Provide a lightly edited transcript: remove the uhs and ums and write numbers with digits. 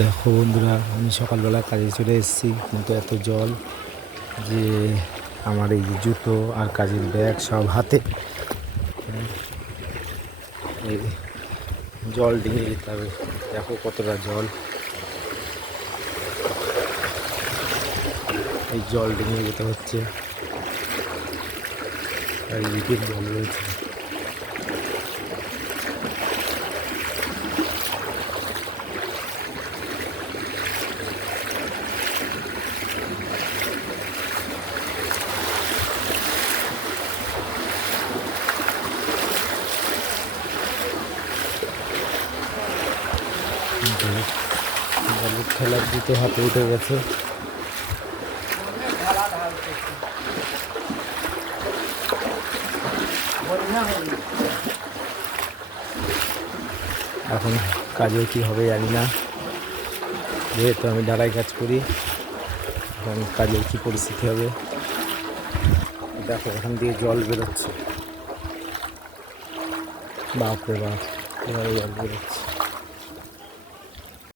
দেখো বন্ধুরা, আমি সকালবেলা কাজে চলে এসেছি, কিন্তু এত জল যে আমার এই যে জুতো আর কাজের ব্যাগ সব হাতে এই জল ডিঙে যেতে হবে। দেখো কতটা জল, এই জল ডিঙে যেতে হচ্ছে। আর বিপির জল রয়েছে। জলের খেলার জুতো হাতে উঠে গেছে। এখন কাজে কি হবে জানি না, যেহেতু আমি ঢালাই কাজ করি। এখন কাজের কি পরিস্থিতি হবে দেখো, এখান দিয়ে জল বেরোচ্ছে। বাপরে বাপ, এভাবে জল বেরোচ্ছে।